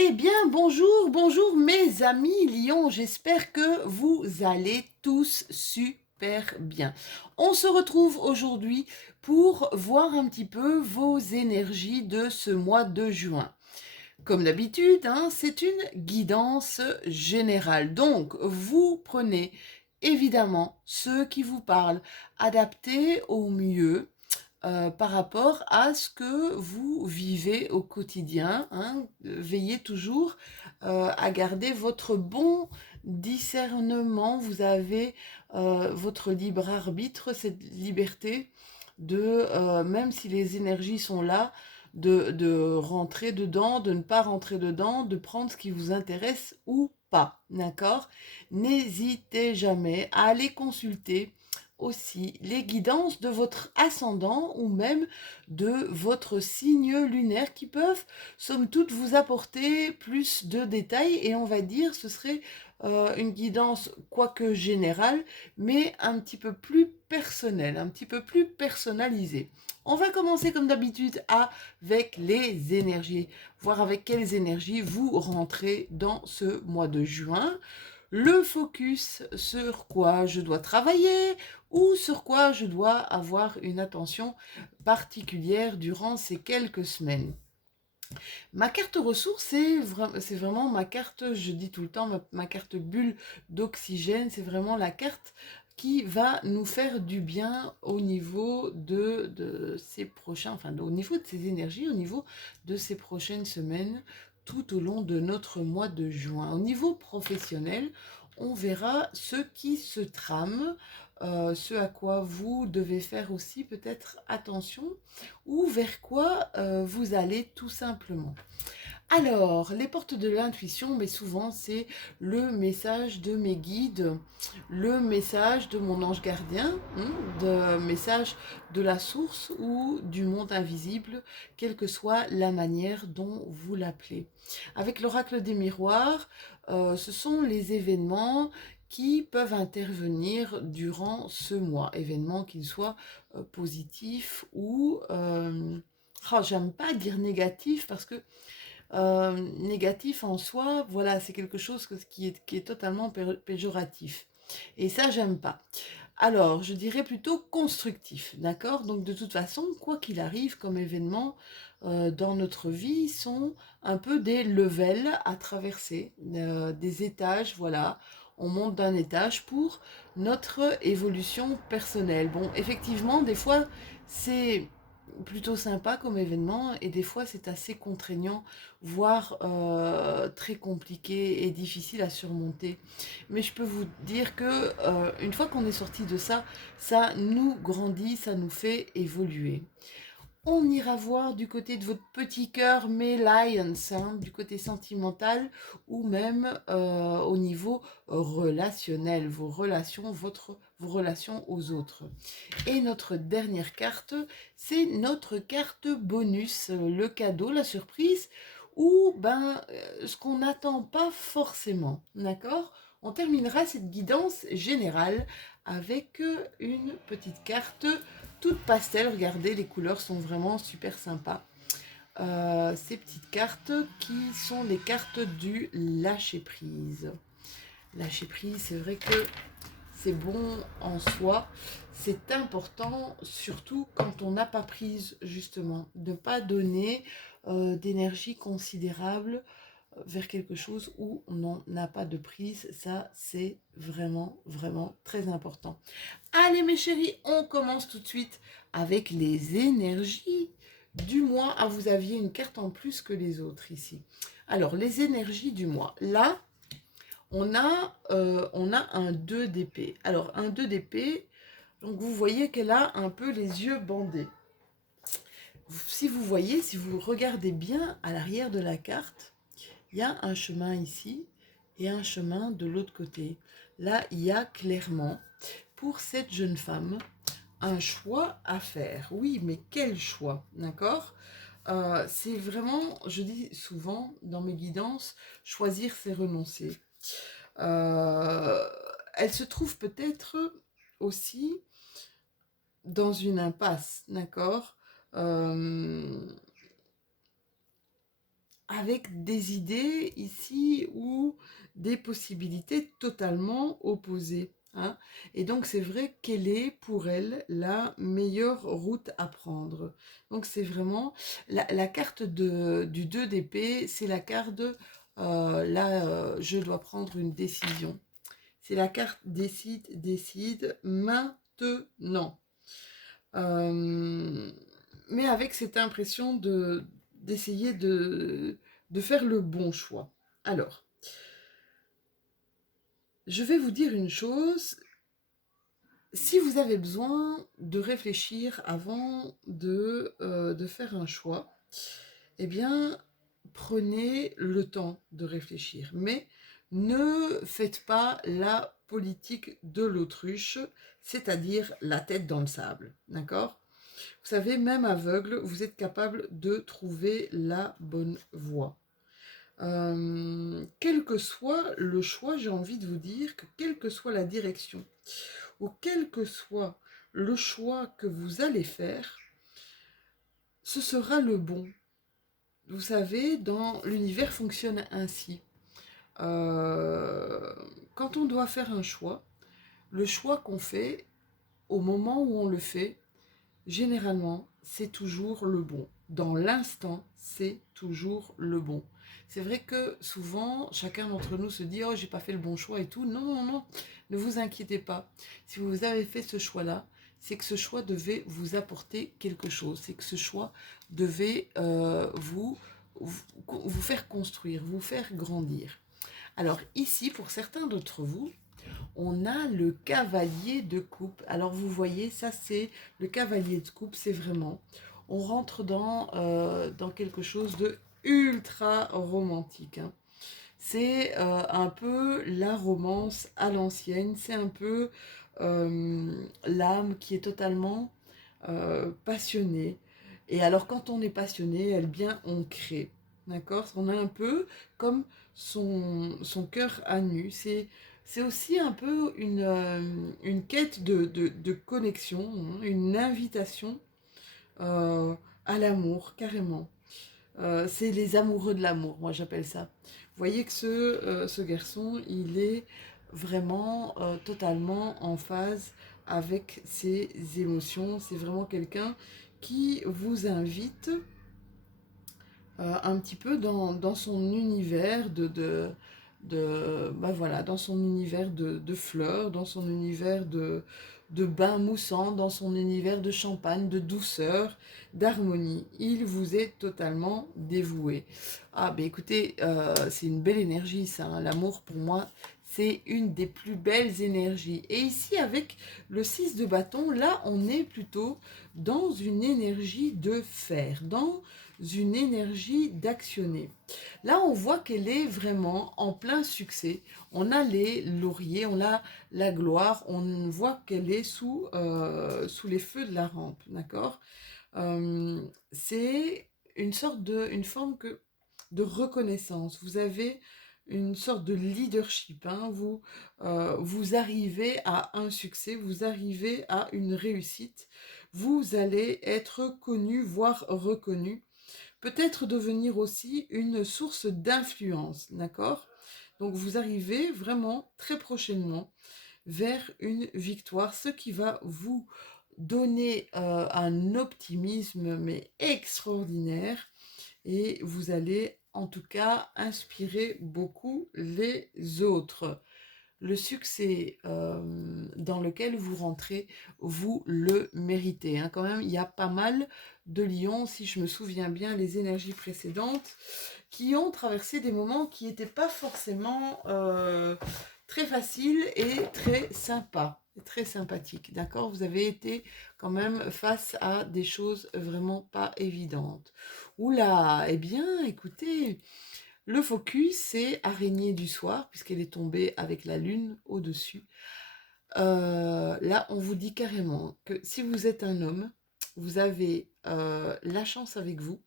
Eh bien, bonjour, bonjour mes amis lions, j'espère que vous allez tous super bien. On se retrouve aujourd'hui pour voir un petit peu vos énergies de ce mois de juin. Comme d'habitude, c'est une guidance générale. Donc, vous prenez évidemment ceux qui vous parlent, adaptés au mieux par rapport à ce que vous vivez au quotidien. Veillez toujours à garder votre bon discernement. Vous avez votre libre arbitre, cette liberté de, même si les énergies sont là, de rentrer dedans, de ne pas rentrer dedans, de prendre ce qui vous intéresse ou pas. D'accord? N'hésitez jamais à aller consulter aussi les guidances de votre ascendant ou même de votre signe lunaire qui peuvent, somme toute, vous apporter plus de détails et on va dire ce serait une guidance quoique générale mais un petit peu plus personnelle, un petit peu plus personnalisée. On va commencer comme d'habitude avec les énergies, voir avec quelles énergies vous rentrez dans ce mois de juin. Le focus sur quoi je dois travailler ou sur quoi je dois avoir une attention particulière durant ces quelques semaines. Ma carte ressource, c'est vraiment ma carte, je dis tout le temps, ma carte bulle d'oxygène, c'est vraiment la carte qui va nous faire du bien au niveau de ces prochains, enfin au niveau de ces énergies, au niveau de ces prochaines semaines, tout au long de notre mois de juin. Au niveau professionnel, on verra ce qui se trame, ce à quoi vous devez faire aussi peut-être attention ou vers quoi vous allez tout simplement. Alors, les portes de l'intuition, mais souvent c'est le message de mes guides, le message de mon ange gardien, le message de la source ou du monde invisible, quelle que soit la manière dont vous l'appelez. Avec l'oracle des miroirs, ce sont les événements qui peuvent intervenir durant ce mois, événements qu'ils soient positifs ou j'aime pas dire négatif parce que négatif en soi, voilà, c'est quelque chose qui est totalement péjoratif. Et ça, j'aime pas. Alors, je dirais plutôt constructif, d'accord? Donc, de toute façon, quoi qu'il arrive comme événement dans notre vie, sont un peu des levels à traverser, des étages, voilà. On monte d'un étage pour notre évolution personnelle. Bon, effectivement, des fois, c'est plutôt sympa comme événement et des fois c'est assez contraignant, voire très compliqué et difficile à surmonter. Mais je peux vous dire que une fois qu'on est sorti de ça, ça nous grandit, ça nous fait évoluer. On ira voir du côté de votre petit cœur, mes lions, du côté sentimental ou même au niveau relationnel, vos relations aux autres. Et notre dernière carte, c'est notre carte bonus, le cadeau, la surprise, ou ce qu'on n'attend pas forcément, d'accord? On terminera cette guidance générale avec une petite carte toute pastel. Regardez, les couleurs sont vraiment super sympas. Ces petites cartes qui sont les cartes du lâcher prise. Lâcher prise, c'est vrai que c'est bon en soi. C'est important, surtout quand on n'a pas prise, justement, de ne pas donner d'énergie considérable vers quelque chose où on n'en a pas de prise. Ça, c'est vraiment, vraiment très important. Allez, mes chéris, on commence tout de suite avec les énergies du mois. Ah, vous aviez une carte en plus que les autres ici. Alors, les énergies du mois. Là, on a un 2 d'épée. Alors, un 2 d'épée, donc vous voyez qu'elle a un peu les yeux bandés. Si vous voyez, si vous regardez bien à l'arrière de la carte, il y a un chemin ici et un chemin de l'autre côté. Là, il y a clairement, pour cette jeune femme, un choix à faire. Oui, mais quel choix, d'accord? C'est vraiment, je dis souvent dans mes guidances, choisir c'est renoncer. Euh, Elle se trouve peut-être aussi dans une impasse, d'accord? Euh, avec des idées ici ou des possibilités totalement opposées, hein. Et donc c'est vrai quelle est pour elle la meilleure route à prendre. Donc c'est vraiment la carte du 2 d'épée, c'est la carte de là je dois prendre une décision. C'est la carte décide maintenant. Euh, mais avec cette impression d'essayer de faire le bon choix. Alors, je vais vous dire une chose. Si vous avez besoin de réfléchir avant de faire un choix, eh bien, prenez le temps de réfléchir. Mais ne faites pas la politique de l'autruche, c'est-à-dire la tête dans le sable. D'accord? Vous savez, même aveugle, vous êtes capable de trouver la bonne voie. Quel que soit le choix, j'ai envie de vous dire que quelle que soit la direction, ou quel que soit le choix que vous allez faire, ce sera le bon. Vous savez, dans l'univers fonctionne ainsi. Euh, Quand on doit faire un choix, le choix qu'on fait, au moment où on le fait, généralement, c'est toujours le bon. Dans l'instant, c'est toujours le bon. C'est vrai que souvent, chacun d'entre nous se dit « Oh, j'ai pas fait le bon choix et tout ». Non, non, non, ne vous inquiétez pas. Si vous avez fait ce choix-là, c'est que ce choix devait vous apporter quelque chose. C'est que ce choix devait vous faire construire, vous faire grandir. Alors ici, pour certains d'entre vous, on a le cavalier de coupe. Alors vous voyez, ça c'est le cavalier de coupe, c'est vraiment, on rentre dans quelque chose de ultra romantique, hein. C'est un peu la romance à l'ancienne, c'est un peu l'âme qui est totalement passionnée. Et alors quand on est passionné, eh bien on crée. D'accord? On a un peu comme son cœur à nu. C'est aussi un peu une quête de connexion, hein, une invitation euh, à l'amour, carrément. C'est les amoureux de l'amour, moi j'appelle ça. Vous voyez que ce garçon, il est vraiment totalement en phase avec ses émotions. C'est vraiment quelqu'un qui vous invite un petit peu dans son univers bah voilà, dans son univers de fleurs, dans son univers de bain moussant, dans son univers de champagne, de douceur, d'harmonie. Il vous est totalement dévoué. Ah ben écoutez, c'est une belle énergie ça, hein. L'amour pour moi, c'est une des plus belles énergies. Et ici avec le 6 de bâton, là on est plutôt dans une énergie de fer, dans une énergie d'actionner. Là, on voit qu'elle est vraiment en plein succès. On a les lauriers, on a la gloire, on voit qu'elle est sous les feux de la rampe, d'accord? C'est une forme de reconnaissance. Vous avez une sorte de leadership, hein. Vous arrivez à un succès, vous arrivez à une réussite. Vous allez être connu, voire reconnu, peut-être devenir aussi une source d'influence, d'accord? Donc vous arrivez vraiment très prochainement vers une victoire, ce qui va vous donner un optimisme mais extraordinaire, et vous allez en tout cas inspirer beaucoup les autres. Le succès dans lequel vous rentrez, vous le méritez, hein. Quand même, il y a pas mal de lions, si je me souviens bien, les énergies précédentes, qui ont traversé des moments qui n'étaient pas forcément très faciles et très sympas, très sympathiques. D'accord? Vous avez été quand même face à des choses vraiment pas évidentes. Oula, eh bien, écoutez, le focus, c'est araignée du soir, puisqu'elle est tombée avec la lune au-dessus. Là, on vous dit carrément que si vous êtes un homme, vous avez la chance avec vous.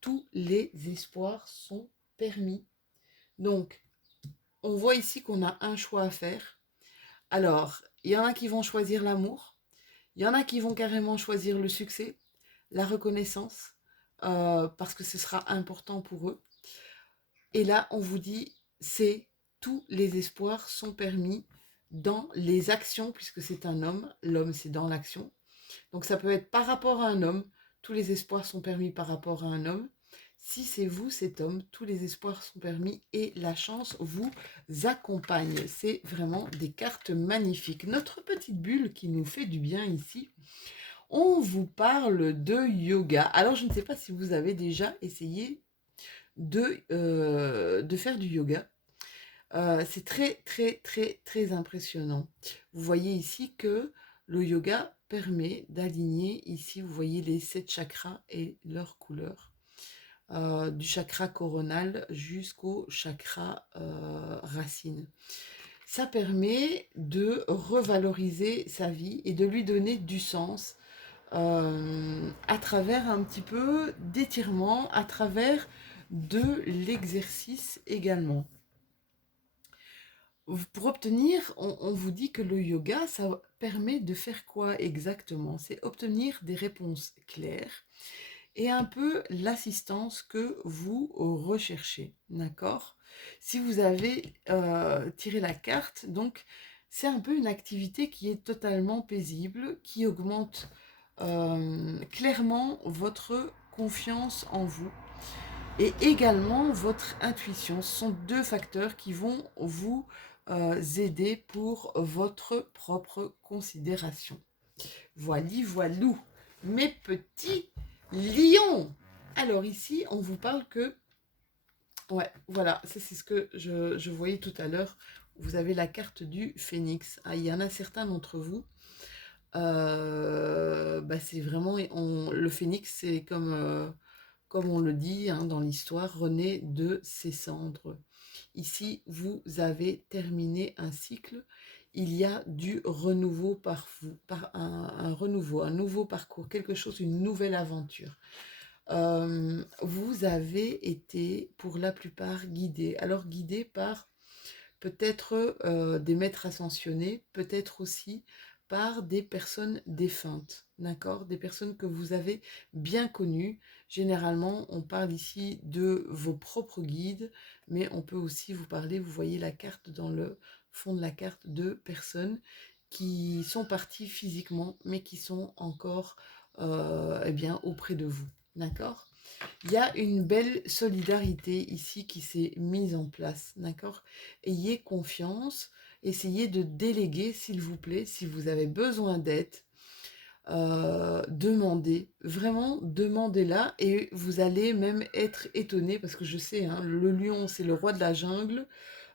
Tous les espoirs sont permis. Donc, on voit ici qu'on a un choix à faire. Alors, il y en a qui vont choisir l'amour, il y en a qui vont carrément choisir le succès, la reconnaissance, parce que ce sera important pour eux. Et là, on vous dit, tous les espoirs sont permis dans les actions, puisque c'est un homme. L'homme, c'est dans l'action. Donc ça peut être par rapport à un homme, tous les espoirs sont permis par rapport à un homme. Si c'est vous, cet homme, tous les espoirs sont permis et la chance vous accompagne. C'est vraiment des cartes magnifiques. Notre petite bulle qui nous fait du bien ici, on vous parle de yoga. Alors je ne sais pas si vous avez déjà essayé de faire du yoga. C'est très, très, très, très impressionnant. Vous voyez ici que le yoga permet d'aligner, ici, vous voyez les 7 chakras et leurs couleurs, du chakra coronal jusqu'au chakra racine. Ça permet de revaloriser sa vie et de lui donner du sens à travers un petit peu d'étirement, à travers de l'exercice également. Pour obtenir, on vous dit que le yoga, ça permet de faire quoi exactement? C'est obtenir des réponses claires et un peu l'assistance que vous recherchez, d'accord? Si vous avez tiré la carte, donc c'est un peu une activité qui est totalement paisible, qui augmente clairement votre confiance en vous et également votre intuition. Ce sont deux facteurs qui vont vous aider pour votre propre considération. Voili, voilou, mes petits lions. Alors ici, on vous parle que... Ouais, voilà, ça c'est ce que je voyais tout à l'heure. Vous avez la carte du phénix. Ah, il y en a certains d'entre vous. C'est vraiment... le phénix, c'est comme on le dit hein, dans l'histoire, renaît de ses cendres. Ici, vous avez terminé un cycle. Il y a du renouveau par vous, un renouveau, un nouveau parcours, quelque chose, une nouvelle aventure. Vous avez été, pour la plupart, guidés. Alors, guidés par peut-être des maîtres ascensionnés, peut-être aussi par des personnes défuntes, d'accord? Des personnes que vous avez bien connues. Généralement, on parle ici de vos propres guides, mais on peut aussi vous parler, vous voyez la carte dans le fond de la carte, de personnes qui sont parties physiquement, mais qui sont encore auprès de vous, d'accord? Il y a une belle solidarité ici qui s'est mise en place, d'accord? Ayez confiance, essayez de déléguer, s'il vous plaît, si vous avez besoin d'aide, demandez, vraiment demandez-la et vous allez même être étonné parce que je sais, hein, le lion c'est le roi de la jungle,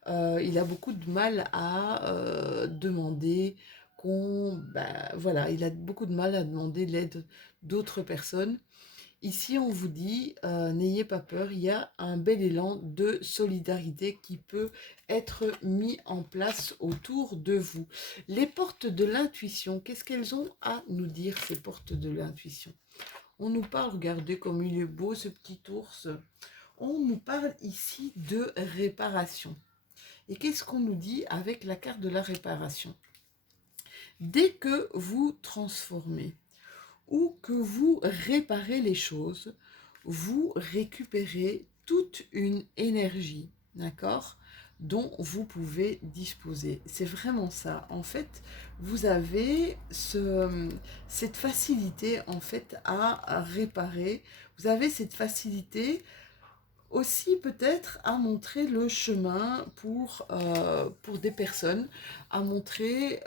il a beaucoup de mal à demander voilà, il a beaucoup de mal à demander l'aide d'autres personnes. Ici, on vous dit, n'ayez pas peur, il y a un bel élan de solidarité qui peut être mis en place autour de vous. Les portes de l'intuition, qu'est-ce qu'elles ont à nous dire, ces portes de l'intuition? On nous parle, regardez comme il est beau ce petit ours, on nous parle ici de réparation. Et qu'est-ce qu'on nous dit avec la carte de la réparation? Dès que vous transformez, ou que vous réparez les choses, vous récupérez toute une énergie, d'accord, dont vous pouvez disposer. C'est vraiment ça. En fait, vous avez cette facilité en fait à réparer. Vous avez cette facilité aussi peut-être à montrer le chemin pour des personnes, à montrer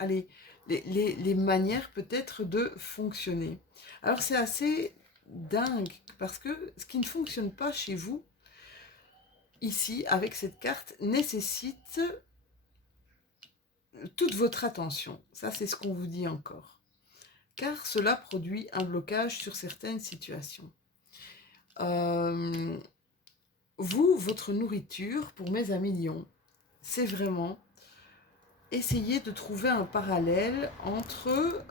allez, les manières peut-être de fonctionner. Alors c'est assez dingue parce que ce qui ne fonctionne pas chez vous, ici, avec cette carte, nécessite toute votre attention. Ça, c'est ce qu'on vous dit encore. Car cela produit un blocage sur certaines situations. Votre nourriture, pour mes amis lions, c'est vraiment essayer de trouver un parallèle entre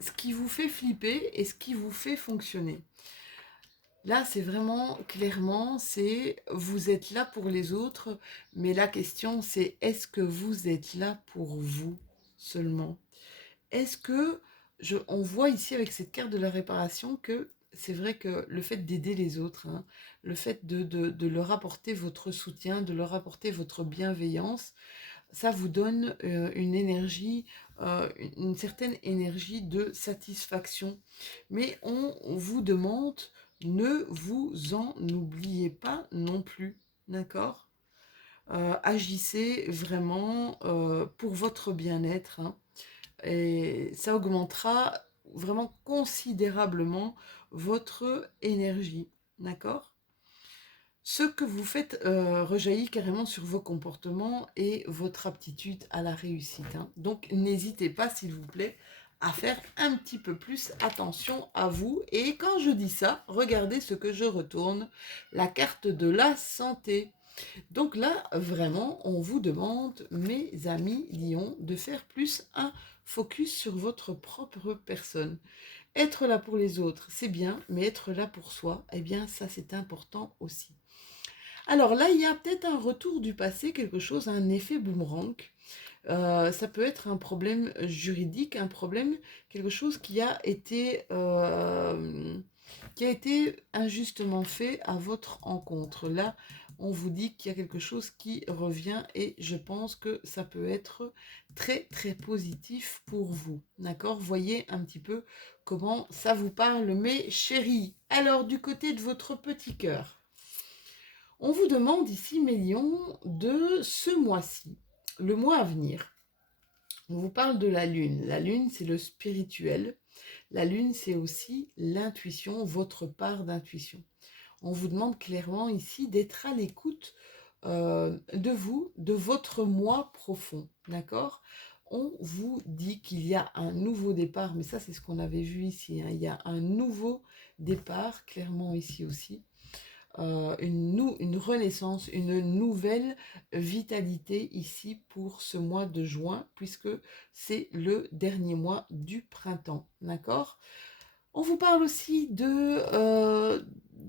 ce qui vous fait flipper et ce qui vous fait fonctionner. Là, c'est vraiment clairement, c'est vous êtes là pour les autres, mais la question c'est est-ce que vous êtes là pour vous seulement? Est-ce que on voit ici avec cette carte de la réparation que c'est vrai que le fait d'aider les autres, hein, le fait de leur apporter votre soutien, de leur apporter votre bienveillance, ça vous donne une énergie, une certaine énergie de satisfaction. Mais on vous demande, ne vous en oubliez pas non plus, d'accord? Agissez vraiment pour votre bien-être, hein, et ça augmentera vraiment considérablement votre énergie, d'accord? Ce que vous faites rejaillit carrément sur vos comportements et votre aptitude à la réussite, hein. Donc n'hésitez pas, s'il vous plaît, à faire un petit peu plus attention à vous. Et quand je dis ça, regardez ce que je retourne, la carte de la santé. Donc là, vraiment, on vous demande, mes amis lions, de faire plus un focus sur votre propre personne. Être là pour les autres, c'est bien, mais être là pour soi, eh bien, ça, c'est important aussi. Alors là, il y a peut-être un retour du passé, quelque chose, un effet boomerang. Ça peut être un problème juridique, un problème, quelque chose qui a été injustement fait à votre encontre. Là, on vous dit qu'il y a quelque chose qui revient et je pense que ça peut être très très positif pour vous. D'accord? Voyez un petit peu comment ça vous parle, mes chéris. Alors, du côté de votre petit cœur, on vous demande ici, mes lions, de ce mois-ci, le mois à venir. On vous parle de la lune. La lune, c'est le spirituel. La lune, c'est aussi l'intuition, votre part d'intuition. On vous demande clairement ici d'être à l'écoute de vous, de votre moi profond, d'accord? On vous dit qu'il y a un nouveau départ, mais ça c'est ce qu'on avait vu ici, hein. Il y a un nouveau départ, clairement ici aussi. Une renaissance, une nouvelle vitalité ici pour ce mois de juin, puisque c'est le dernier mois du printemps, d'accord? On vous parle aussi de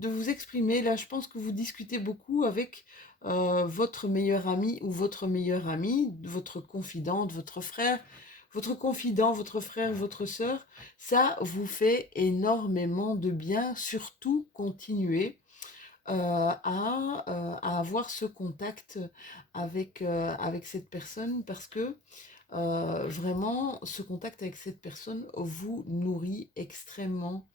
vous exprimer. Là, je pense que vous discutez beaucoup avec votre meilleur ami ou votre meilleure amie, votre confidente, votre frère, votre confident, votre frère, votre sœur. Ça vous fait énormément de bien. Surtout, continuez à avoir ce contact avec cette personne parce que vraiment, ce contact avec cette personne vous nourrit extrêmement,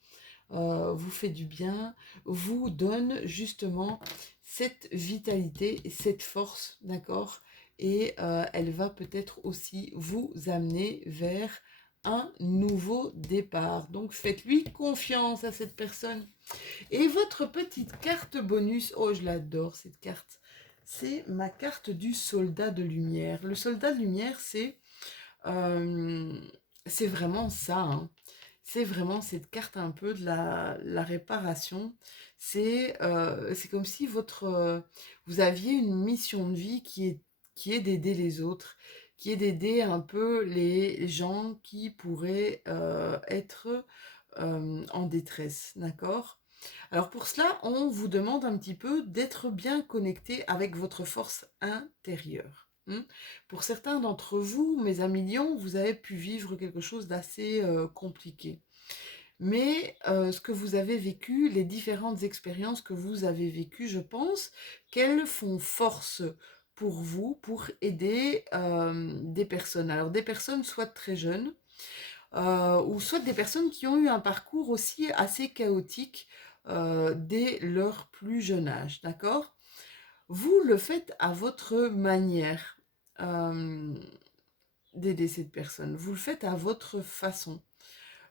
vous fait du bien, vous donne justement cette vitalité, cette force, d'accord? Et elle va peut-être aussi vous amener vers un nouveau départ. Donc faites-lui confiance à cette personne. Et votre petite carte bonus, oh je l'adore cette carte, c'est ma carte du soldat de lumière. Le soldat de lumière, euh, c'est vraiment ça, hein. C'est vraiment cette carte un peu de la réparation. C'est comme si vous aviez une mission de vie qui est d'aider les autres, qui est d'aider un peu les gens qui pourraient être en détresse, d'accord? Alors pour cela, on vous demande un petit peu d'être bien connecté avec votre force intérieure, hein. Pour certains d'entre vous, mes amis lions, vous avez pu vivre quelque chose d'assez compliqué. Mais ce que vous avez vécu, les différentes expériences que vous avez vécues, je pense qu'elles font force pour vous, pour aider des personnes. Alors des personnes soit très jeunes, ou soit des personnes qui ont eu un parcours aussi assez chaotique dès leur plus jeune âge, d'accord? Vous le faites à votre manière euh, d'aider cette personne, vous le faites à votre façon.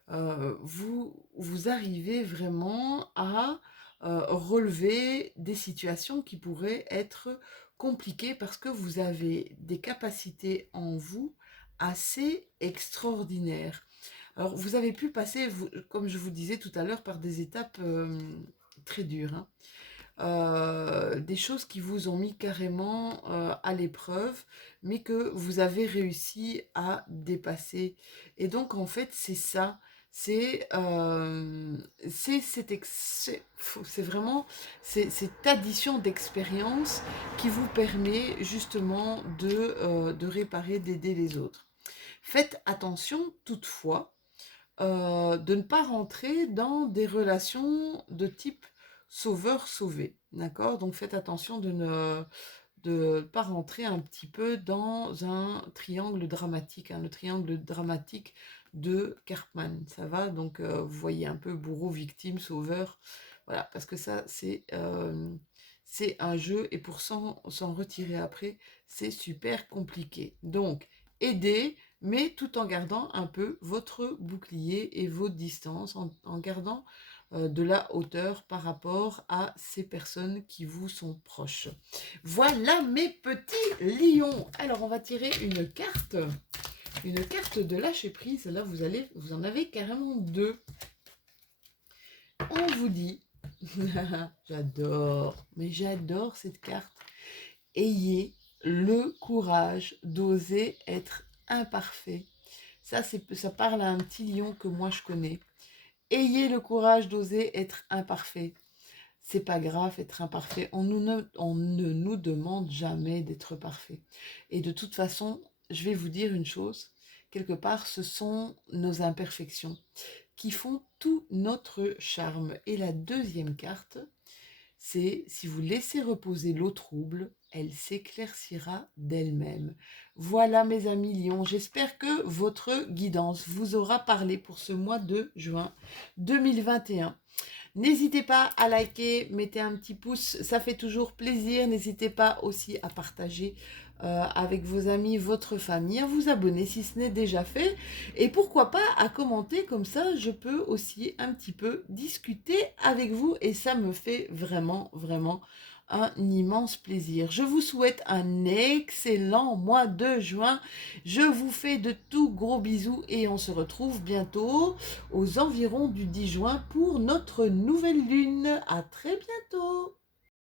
Vous arrivez vraiment à relever des situations qui pourraient être compliquées parce que vous avez des capacités en vous assez extraordinaires. Alors, vous avez pu passer, comme je vous disais tout à l'heure, par des étapes très dures, hein. Des choses qui vous ont mis carrément à l'épreuve, mais que vous avez réussi à dépasser. Et donc, en fait, c'est ça. C'est vraiment cette addition d'expérience qui vous permet justement de réparer, d'aider les autres. Faites attention toutefois de ne pas rentrer dans des relations de type sauveur-sauvé, d'accord? Donc faites attention de pas rentrer un petit peu dans un triangle dramatique, hein, le triangle dramatique de Karpman, ça va? Donc vous voyez un peu bourreau, victime, sauveur, voilà, parce que ça c'est un jeu et pour s'en retirer après, c'est super compliqué. Donc aidez, mais tout en gardant un peu votre bouclier et vos distances, en gardant de la hauteur par rapport à ces personnes qui vous sont proches. Voilà mes petits lions. Alors on va tirer une carte de lâcher prise. Là vous en avez carrément deux. On vous dit, j'adore, mais j'adore cette carte. Ayez le courage d'oser être imparfait. Ça parle à un petit lion que moi je connais. Ayez le courage d'oser être imparfait. C'est pas grave être imparfait. On ne nous demande jamais d'être parfait. Et de toute façon, je vais vous dire une chose. Quelque part, ce sont nos imperfections qui font tout notre charme. Et la deuxième carte, c'est si vous laissez reposer l'eau trouble, elle s'éclaircira d'elle-même. Voilà mes amis lions, j'espère que votre guidance vous aura parlé pour ce mois de juin 2021. N'hésitez pas à liker, mettez un petit pouce, ça fait toujours plaisir. N'hésitez pas aussi à partager avec vos amis, votre famille, à vous abonner si ce n'est déjà fait. Et pourquoi pas à commenter, comme ça je peux aussi un petit peu discuter avec vous. Et ça me fait vraiment, vraiment un immense plaisir. Je vous souhaite un excellent mois de juin. Je vous fais de tout gros bisous et on se retrouve bientôt aux environs du 10 juin pour notre nouvelle lune. À très bientôt!